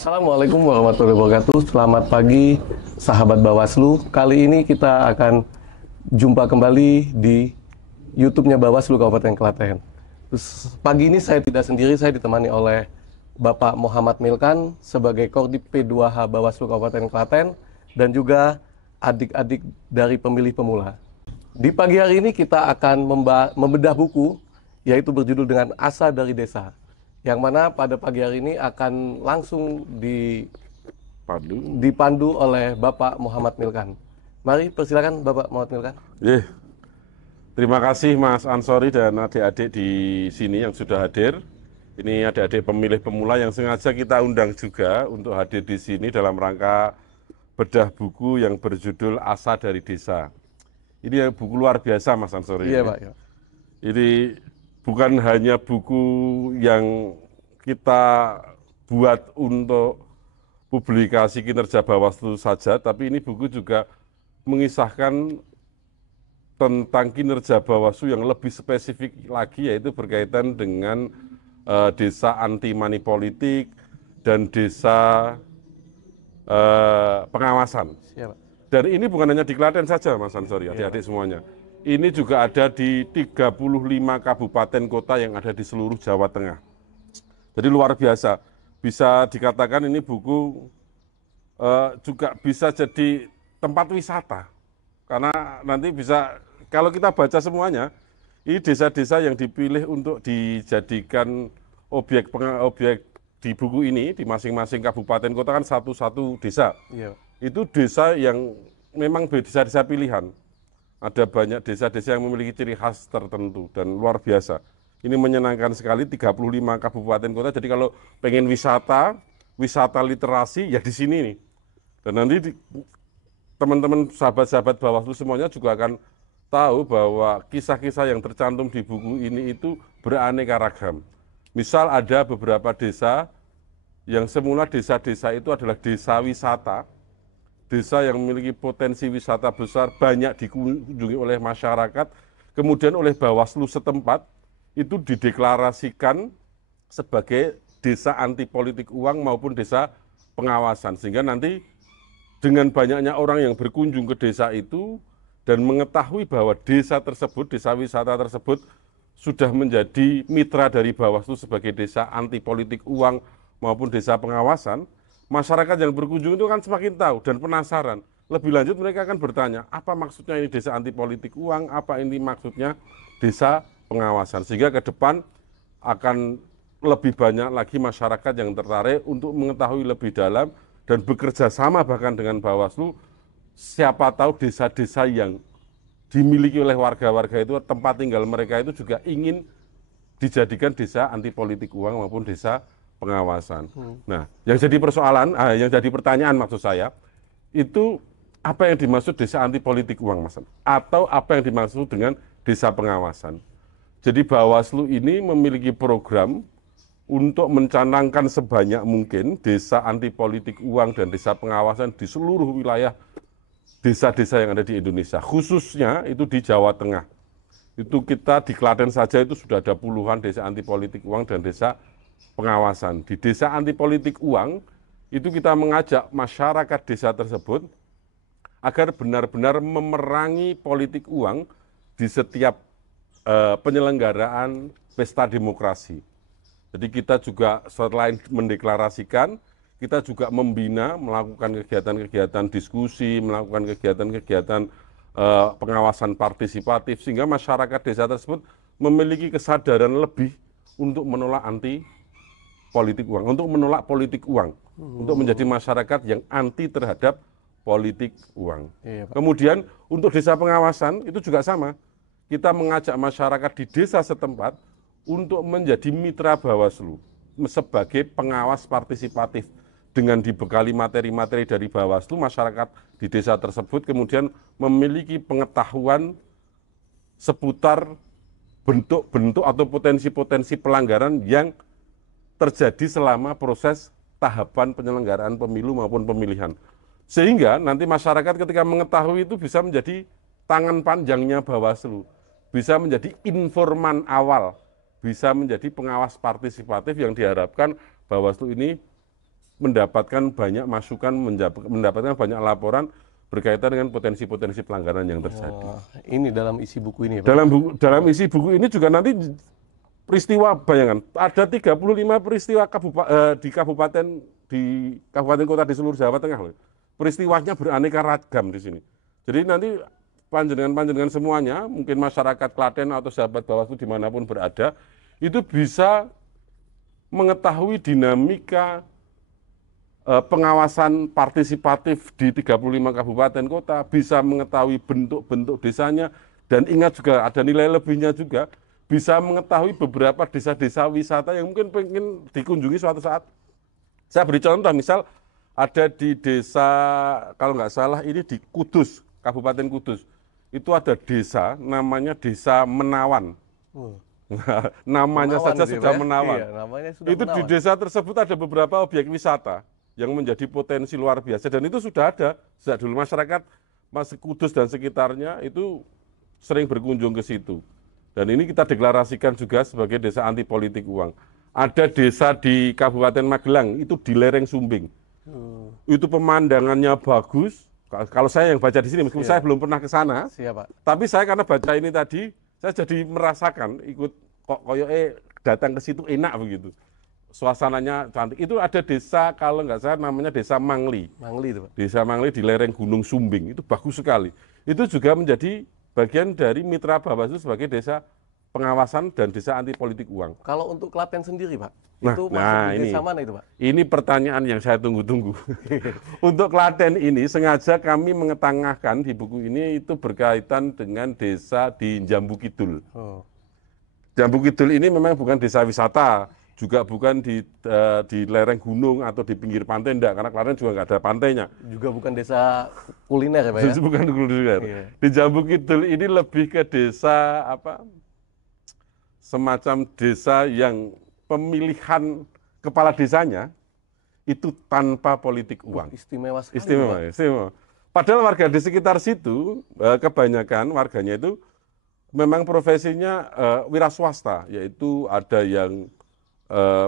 Assalamualaikum warahmatullahi wabarakatuh. Selamat pagi, sahabat Bawaslu. Kali ini kita akan jumpa kembali di YouTube-nya Bawaslu Kabupaten Klaten. Terus pagi ini saya tidak sendiri, saya ditemani oleh Bapak Muhammad Milkan sebagai Kordip P2H Bawaslu Kabupaten Klaten dan juga adik-adik dari pemilih pemula. Di pagi hari ini kita akan membedah buku yaitu berjudul dengan Asa dari Desa, yang mana pada pagi hari ini akan langsung dipandu oleh Bapak Muhammad Milkan. Mari persilakan Bapak Muhammad Milkan. Terima kasih Mas Ansori dan adik-adik di sini yang sudah hadir. Ini adik-adik pemilih pemula yang sengaja kita undang juga untuk hadir di sini dalam rangka bedah buku yang berjudul Asa dari Desa. Ini buku luar biasa Mas Ansori. Iya Pak. Ya. Ini bukan hanya buku yang kita buat untuk publikasi kinerja Bawaslu saja, tapi ini buku juga mengisahkan tentang kinerja Bawaslu yang lebih spesifik lagi, yaitu berkaitan dengan desa anti money politik dan desa pengawasan. Siap. Dan ini bukan hanya di Klaten saja, Mas Ansori, adik-adik semuanya. Ini juga ada di 35 kabupaten kota yang ada di seluruh Jawa Tengah. Jadi luar biasa. Bisa dikatakan ini buku juga bisa jadi tempat wisata. Karena nanti bisa, kalau kita baca semuanya, ini desa-desa yang dipilih untuk dijadikan objek di buku ini, di masing-masing kabupaten kota kan satu-satu desa. Iya. Itu desa yang memang desa-desa pilihan. Ada banyak desa-desa yang memiliki ciri khas tertentu dan luar biasa. Ini menyenangkan sekali, 35 kabupaten kota. Jadi kalau pengen wisata literasi ya di sini nih. Dan nanti teman-teman sahabat-sahabat Bawaslu semuanya juga akan tahu bahwa kisah-kisah yang tercantum di buku ini itu beraneka ragam. Misal ada beberapa desa yang semula desa-desa itu adalah desa wisata. Desa yang memiliki potensi wisata besar, banyak dikunjungi oleh masyarakat, kemudian oleh Bawaslu setempat, itu dideklarasikan sebagai desa anti politik uang maupun desa pengawasan. Sehingga nanti dengan banyaknya orang yang berkunjung ke desa itu dan mengetahui bahwa desa tersebut, desa wisata tersebut sudah menjadi mitra dari Bawaslu sebagai desa anti politik uang maupun desa pengawasan, masyarakat yang berkunjung itu kan semakin tahu dan penasaran. Lebih lanjut mereka akan bertanya, apa maksudnya ini desa anti politik uang, apa ini maksudnya desa pengawasan. Sehingga ke depan akan lebih banyak lagi masyarakat yang tertarik untuk mengetahui lebih dalam dan bekerja sama bahkan dengan Bawaslu. Siapa tahu desa-desa yang dimiliki oleh warga-warga itu, tempat tinggal mereka itu juga ingin dijadikan desa anti politik uang maupun desa pengawasan. Nah, yang jadi persoalan, yang jadi pertanyaan maksud saya, itu apa yang dimaksud desa anti politik uang, Mas? Atau apa yang dimaksud dengan desa pengawasan? Jadi Bawaslu ini memiliki program untuk mencanangkan sebanyak mungkin desa anti politik uang dan desa pengawasan di seluruh wilayah desa-desa yang ada di Indonesia, khususnya itu di Jawa Tengah. Itu kita di Klaten saja itu sudah ada puluhan desa anti politik uang dan desa pengawasan. Di desa anti politik uang, itu kita mengajak masyarakat desa tersebut agar benar-benar memerangi politik uang di setiap penyelenggaraan pesta demokrasi. Jadi kita juga selain mendeklarasikan, kita juga membina, melakukan kegiatan-kegiatan diskusi, melakukan kegiatan-kegiatan pengawasan partisipatif, sehingga masyarakat desa tersebut memiliki kesadaran lebih untuk menolak anti politik uang, untuk menolak politik uang, untuk menjadi masyarakat yang anti terhadap politik uang. Iya, Pak. Kemudian untuk desa pengawasan itu juga sama. Kita mengajak masyarakat di desa setempat untuk menjadi mitra Bawaslu sebagai pengawas partisipatif. Dengan dibekali materi-materi dari Bawaslu, masyarakat di desa tersebut kemudian memiliki pengetahuan seputar bentuk-bentuk atau potensi-potensi pelanggaran yang terjadi selama proses tahapan penyelenggaraan pemilu maupun pemilihan. Sehingga nanti masyarakat ketika mengetahui itu bisa menjadi tangan panjangnya Bawaslu, bisa menjadi informan awal, bisa menjadi pengawas partisipatif yang diharapkan Bawaslu ini mendapatkan banyak masukan, mendapatkan banyak laporan berkaitan dengan potensi-potensi pelanggaran yang terjadi. Oh, ini dalam isi buku ini, Pak. Dalam isi buku ini juga nanti peristiwa, bayangan ada 35 peristiwa di kabupaten kota di seluruh Jawa Tengah loh. Peristiwanya beraneka ragam di sini. Jadi nanti panjenengan semuanya, mungkin masyarakat Klaten atau sahabat Bawaslu dimanapun berada, itu bisa mengetahui dinamika pengawasan partisipatif di 35 kabupaten kota, bisa mengetahui bentuk-bentuk desanya, dan ingat juga ada nilai lebihnya juga, bisa mengetahui beberapa desa-desa wisata yang mungkin pengen dikunjungi suatu saat. Saya beri contoh, misal ada di desa, kalau nggak salah ini di Kudus, Kabupaten Kudus. Itu ada desa, namanya Desa Menawan. Namanya Menawan saja itu ya, sudah Pak, ya? menawan. Iya, namanya sudah Itu di menawan. desa tersebut ada beberapa objek wisata yang menjadi potensi luar biasa. Dan itu sudah ada sejak dulu, masyarakat Kudus dan sekitarnya itu sering berkunjung ke situ. Dan ini kita deklarasikan juga sebagai desa anti politik uang. Ada desa di Kabupaten Magelang, itu di lereng Sumbing. Itu pemandangannya bagus. Kalau saya yang baca di sini, meskipun saya belum pernah ke sana, Siap, Pak. tapi saya karena baca ini tadi, saya jadi merasakan ikut kok koyoke datang ke situ enak begitu. Suasananya cantik. Itu ada desa, kalau nggak salah namanya Desa Mangli. Mangli itu, Pak. Desa Mangli di lereng Gunung Sumbing, itu bagus sekali. Itu juga menjadi bagian dari mitra Bawaslu sebagai desa pengawasan dan desa anti politik uang. Kalau untuk Klaten sendiri, Pak, Nah, itu masuk nah di ini. desa mana itu, Pak? Ini pertanyaan yang saya tunggu-tunggu. Untuk Klaten ini sengaja kami mengetengahkan di buku ini itu berkaitan dengan desa di Jambu Kidul. Oh. Jambu Kidul ini memang bukan desa wisata, juga bukan di lereng gunung atau di pinggir pantai, enggak, karena Klaten juga nggak ada pantainya. Juga bukan desa kuliner ya, Pak ya? Bukan kuliner. Iya. Di Jambu Kidul ini lebih ke desa apa? Semacam desa yang pemilihan kepala desanya itu tanpa politik uang. Istimewa sekali, Istimewa, Pak. istimewa. Padahal warga di sekitar situ, kebanyakan warganya itu memang profesinya wira swasta, yaitu ada yang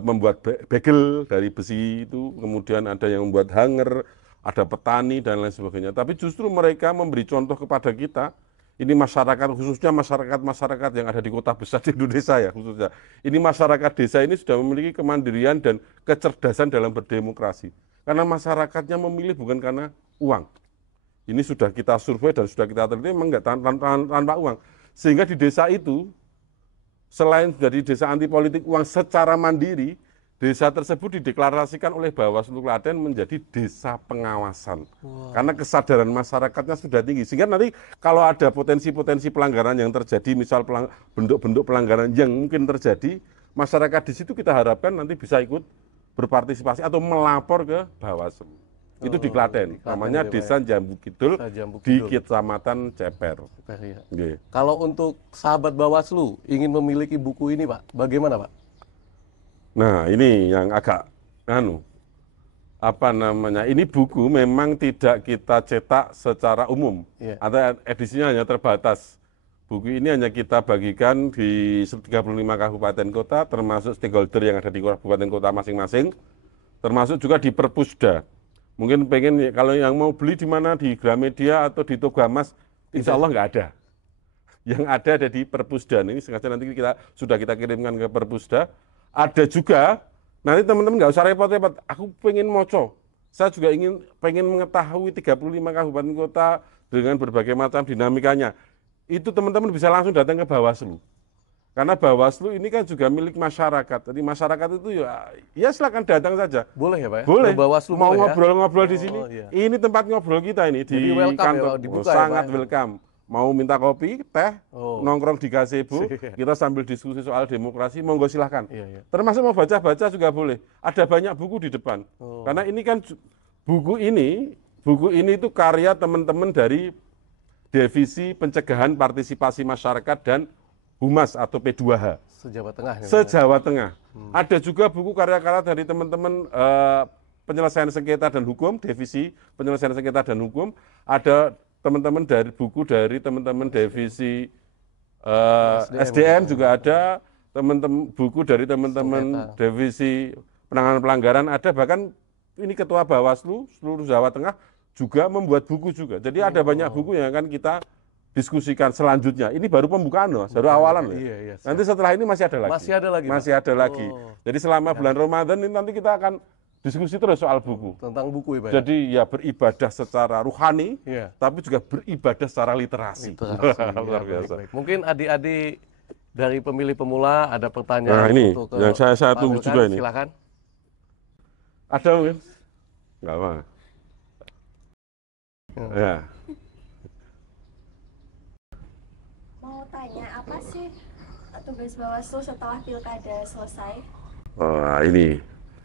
membuat bagel dari besi itu, kemudian ada yang membuat hanger, ada petani dan lain sebagainya. Tapi justru mereka memberi contoh kepada kita. Ini masyarakat, khususnya masyarakat yang ada di kota besar di Indonesia ya khususnya. Ini masyarakat desa ini sudah memiliki kemandirian dan kecerdasan dalam berdemokrasi. Karena masyarakatnya memilih bukan karena uang. Ini sudah kita survei dan sudah kita teliti memang nggak tanpa uang. Sehingga di desa itu, selain dari desa anti politik uang secara mandiri, desa tersebut dideklarasikan oleh Bawaslu Klaten menjadi desa pengawasan. Karena kesadaran masyarakatnya sudah tinggi. Sehingga nanti kalau ada potensi-potensi pelanggaran yang terjadi, misal bentuk-bentuk pelanggaran yang mungkin terjadi, masyarakat di situ kita harapkan nanti bisa ikut berpartisipasi atau melapor ke Bawaslu. Itu di Klaten. Namanya itu ya, Pak, Desa Jambu Kidul Desa Jambu di Kidul. Kecamatan Ceper. Iya. Nggih. Kalau untuk sahabat Bawaslu ingin memiliki buku ini, Pak, bagaimana, Pak? Nah, ini yang agak ini buku memang tidak kita cetak secara umum. Iya. Atau edisinya hanya terbatas. Buku ini hanya kita bagikan di 35 kabupaten kota, termasuk stakeholder yang ada di kabupaten kota masing-masing, termasuk juga di Perpusda. Mungkin pengen kalau yang mau beli di mana, di Gramedia atau di Togamas, insya Allah nggak ada. Yang ada di Perpusda. Ini sengaja nanti sudah kita kirimkan ke Perpusda. Ada juga, nanti teman-teman nggak usah repot-repot, aku pengen moco. Saya juga pengen mengetahui 35 kabupaten kota dengan berbagai macam dinamikanya. Itu teman-teman bisa langsung datang ke Bawaslu. Karena Bawaslu ini kan juga milik masyarakat. Jadi masyarakat itu ya silakan datang saja. Boleh ya, Pak? Ya? Boleh. Ke Bawaslu Mau boleh ya? ngobrol-ngobrol di sini. iya. Ini tempat ngobrol kita ini Jadi di welcome ya, kantor. Pak, dibuka ya, Sangat Pak? welcome. Mau minta kopi, teh, nongkrong di gazebo, Siap. kita sambil diskusi soal demokrasi, monggo silahkan. Iya, iya. Termasuk mau baca-baca juga boleh. Ada banyak buku di depan. Karena ini kan buku ini itu karya teman-teman dari Divisi Pencegahan Partisipasi Masyarakat dan Humas atau P2H. Se-Jawa Tengah. ini, Pak. Se-Jawa Tengah. Ada juga buku karya-karya dari teman-teman penyelesaian sengketa dan hukum, Divisi Penyelesaian Sengketa dan Hukum. Ada teman-teman dari teman-teman divisi SDM juga ada, buku dari teman-teman divisi penanganan pelanggaran ada, bahkan ini Ketua Bawaslu seluruh Jawa Tengah juga membuat buku juga. Jadi ada banyak buku yang akan kita diskusikan selanjutnya. Ini baru pembukaan loh, baru awalan loh. Iya, Nanti setelah ini masih ada lagi. Masih ada lagi, Masih Pak? ada lagi. Jadi selama bulan Ramadan ini nanti kita akan diskusi terus soal buku. Tentang buku ya, Pak? Jadi ya beribadah secara ruhani, Iya. tapi juga beribadah secara literasi. Luar biasa. Baik. Mungkin adik-adik dari pemilih pemula ada pertanyaan Nah ini untuk yang saya Pak tunggu Wilkan, juga ini. Silakan. Ada mungkin? Enggak apa. Ya. Mau tanya apa sih tugas Bawaslu setelah pilkada selesai? Oh, ini.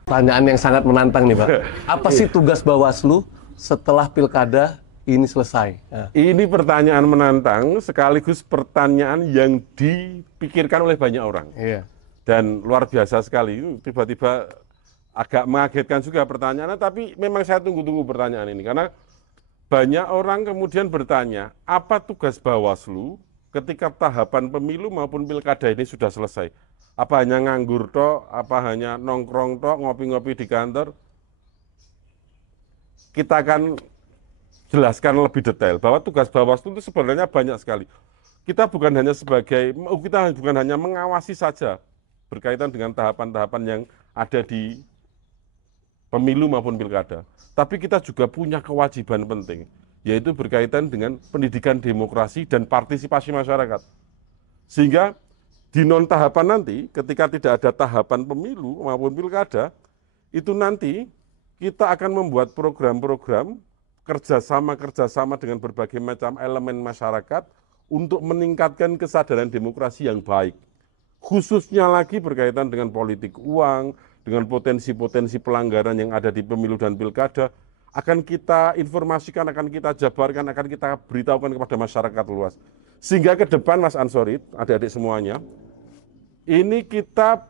Pertanyaan yang sangat menantang nih, Pak. Apa sih tugas Bawaslu setelah pilkada ini selesai? Nah, Ini pertanyaan menantang sekaligus pertanyaan yang dipikirkan oleh banyak orang. iya. Dan luar biasa sekali, tiba-tiba agak mengagetkan juga pertanyaannya, tapi memang saya tunggu-tunggu pertanyaan ini. Karena banyak orang kemudian bertanya, apa tugas Bawaslu ketika tahapan pemilu maupun pilkada ini sudah selesai? Apa hanya nganggur tok, apa hanya nongkrong tok, ngopi-ngopi di kantor? Kita akan jelaskan lebih detail bahwa tugas Bawaslu itu sebenarnya banyak sekali. Kita bukan hanya mengawasi saja berkaitan dengan tahapan-tahapan yang ada di pemilu maupun pilkada. Tapi kita juga punya kewajiban penting, yaitu berkaitan dengan pendidikan demokrasi dan partisipasi masyarakat. Sehingga di non-tahapan nanti, ketika tidak ada tahapan pemilu maupun pilkada, itu nanti kita akan membuat program-program kerjasama dengan berbagai macam elemen masyarakat untuk meningkatkan kesadaran demokrasi yang baik. Khususnya lagi berkaitan dengan politik uang, dengan potensi-potensi pelanggaran yang ada di pemilu dan pilkada, akan kita informasikan, akan kita jabarkan, akan kita beritahukan kepada masyarakat luas. Sehingga ke depan, Mas Ansorit, adik-adik semuanya, ini kita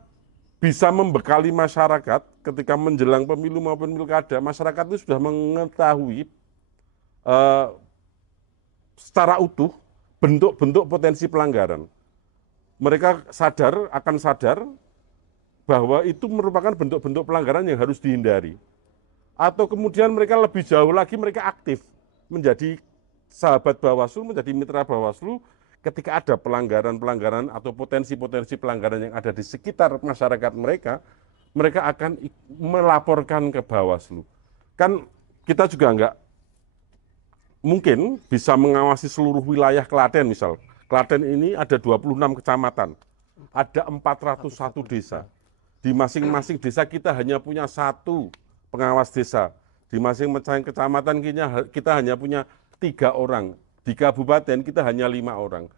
bisa membekali masyarakat ketika menjelang pemilu maupun pilkada, masyarakat itu sudah mengetahui secara utuh bentuk-bentuk potensi pelanggaran. Mereka akan sadar bahwa itu merupakan bentuk-bentuk pelanggaran yang harus dihindari. Atau kemudian mereka lebih jauh lagi, mereka aktif menjadi sahabat Bawaslu, menjadi mitra Bawaslu ketika ada pelanggaran-pelanggaran atau potensi-potensi pelanggaran yang ada di sekitar masyarakat mereka, mereka akan melaporkan ke Bawaslu. Kan kita juga enggak mungkin bisa mengawasi seluruh wilayah Klaten misal. Klaten ini ada 26 kecamatan, ada 401 desa. Di masing-masing desa kita hanya punya satu pengawas desa. Di masing-masing kecamatan kita hanya punya 3 orang. Di kabupaten kita hanya 5 orang.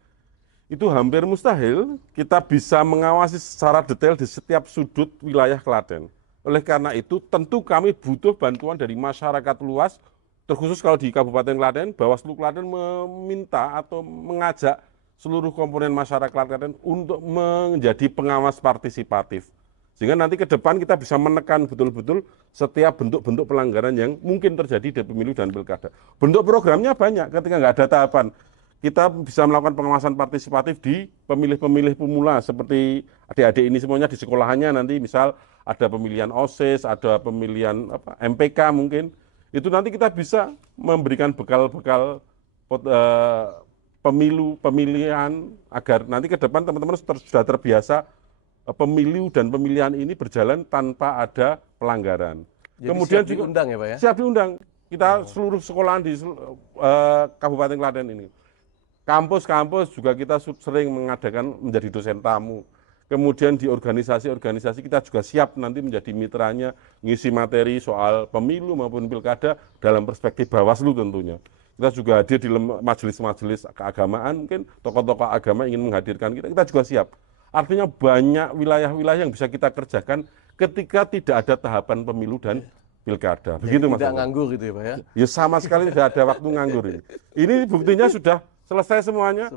Itu hampir mustahil kita bisa mengawasi secara detail di setiap sudut wilayah Klaten. Oleh karena itu tentu kami butuh bantuan dari masyarakat luas, terkhusus kalau di Kabupaten Klaten, Bawaslu Klaten meminta atau mengajak seluruh komponen masyarakat Klaten untuk menjadi pengawas partisipatif. Sehingga nanti ke depan kita bisa menekan betul-betul setiap bentuk-bentuk pelanggaran yang mungkin terjadi di pemilu dan pilkada. Bentuk programnya banyak, ketika nggak ada tahapan. Kita bisa melakukan pengawasan partisipatif di pemilih-pemilih pemula, seperti adik-adik ini semuanya di sekolahannya nanti misal ada pemilihan OSIS, ada pemilihan MPK mungkin. Itu nanti kita bisa memberikan bekal-bekal pemilihan agar nanti ke depan teman-teman sudah terbiasa pemilu dan pemilihan ini berjalan tanpa ada pelanggaran. Jadi kemudian siap juga diundang ya, Pak ya? Siap diundang. Kita seluruh sekolahan di Kabupaten Klaten ini. Kampus-kampus juga kita sering mengadakan menjadi dosen tamu. Kemudian di organisasi-organisasi kita juga siap nanti menjadi mitranya, ngisi materi soal pemilu maupun pilkada dalam perspektif Bawaslu tentunya. Kita juga hadir di majelis-majelis keagamaan, mungkin tokoh-tokoh agama ingin menghadirkan kita juga siap. Artinya banyak wilayah-wilayah yang bisa kita kerjakan ketika tidak ada tahapan pemilu dan pilkada. Begitu Mas. Tidak nganggur gitu ya, Pak ya? Ya sama sekali tidak ada waktu nganggur ini. Ini buktinya sudah selesai semuanya.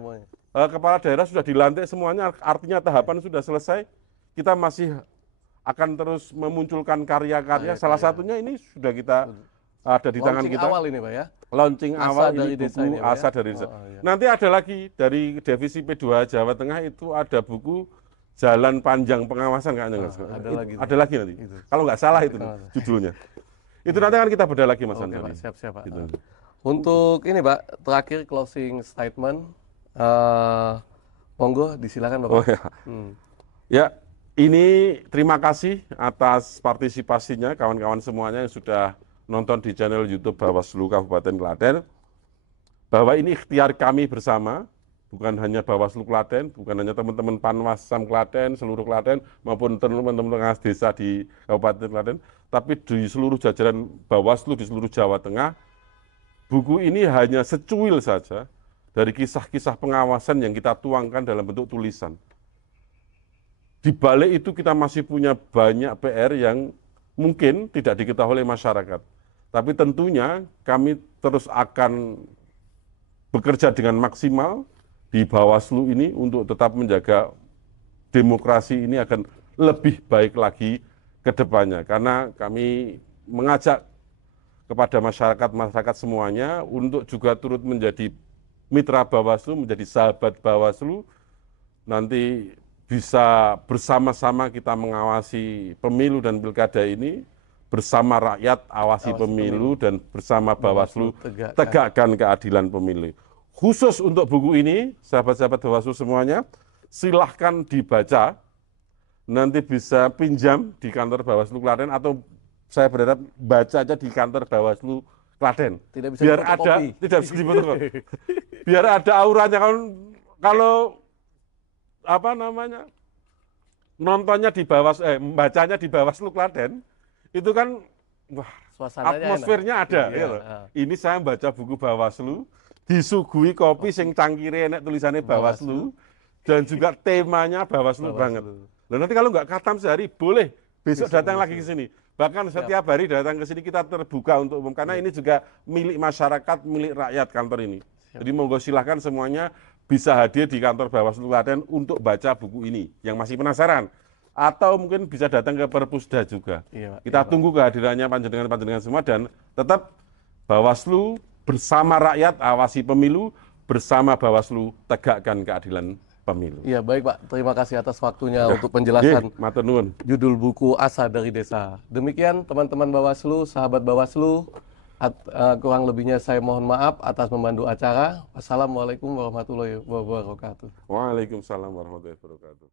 Kepala daerah sudah dilantik semuanya, artinya tahapan sudah selesai. Kita masih akan terus memunculkan karya-karya. Salah satunya ini sudah kita ada di tangan kita. Launching awal ini, Pak ya? Launching awal ini buku ini, Asa dari desa. iya. Nanti ada lagi dari Divisi P2 Jawa Tengah itu ada buku Jalan Panjang Pengawasan kayaknya. ada lagi. Ada lagi nanti. Kalau nggak salah itu judulnya. Itu nanti akan kita bedah lagi Mas Oke Ansari. Pak, siap-siap Pak. Gitu. Untuk ini Pak, terakhir closing statement. Monggo disilakan Bapak. Oh ya. Ya, ini terima kasih atas partisipasinya kawan-kawan semuanya yang sudah nonton di channel YouTube Bawaslu Kabupaten Klaten. Bahwa ini ikhtiar kami bersama, bukan hanya Bawaslu Klaten, bukan hanya teman-teman Panwasam Klaten, seluruh Klaten, maupun teman-teman pengawas desa di Kabupaten Klaten, tapi di seluruh jajaran Bawaslu di seluruh Jawa Tengah. Buku ini hanya secuil saja dari kisah-kisah pengawasan yang kita tuangkan dalam bentuk tulisan. Di balik itu kita masih punya banyak PR yang mungkin tidak diketahui oleh masyarakat. Tapi tentunya kami terus akan bekerja dengan maksimal di Bawaslu ini untuk tetap menjaga demokrasi ini akan lebih baik lagi ke depannya. Karena kami mengajak kepada masyarakat semuanya untuk juga turut menjadi mitra Bawaslu, menjadi sahabat Bawaslu, nanti bisa bersama-sama kita mengawasi pemilu dan pilkada ini, bersama rakyat awasi pemilu, dan bersama Bawaslu tegakkan keadilan pemilu. Khusus untuk buku ini, sahabat-sahabat Bawaslu semuanya, silahkan dibaca, nanti bisa pinjam di kantor Bawaslu Klaten, atau saya berharap baca aja di kantor Bawaslu Klaten. Tidak bisa biar ada, tidak bisa difotokopi. Biar ada auranya. Kalau apa namanya, nontonnya di bacanya di Bawaslu Klaten, itu kan wah, atmosfernya enak. Ada. Iya, ya. Ini saya baca buku Bawaslu, disuguhi kopi sing cangkire enek tulisannya Bawaslu, dan juga temanya Bawaslu banget. Dan nanti kalau nggak khatam sehari, boleh besok datang lagi ke sini. Bahkan setiap hari datang ke sini kita terbuka untuk umum, karena ini juga milik masyarakat, milik rakyat kantor ini. Jadi monggo silahkan semuanya bisa hadir di kantor Bawaslu Klaten untuk baca buku ini. Yang masih penasaran, atau mungkin bisa datang ke Perpusda juga. Iya, kita tunggu kehadirannya panjenengan semua, dan tetap Bawaslu bersama rakyat awasi pemilu, bersama Bawaslu tegakkan keadilan pemilu. Iya, baik Pak. Terima kasih atas waktunya untuk penjelasan matur nuwun. Judul buku Asa dari Desa. Demikian teman-teman Bawaslu, sahabat Bawaslu, kurang lebihnya saya mohon maaf atas memandu acara. Wassalamualaikum warahmatullahi wabarakatuh. Waalaikumsalam warahmatullahi wabarakatuh.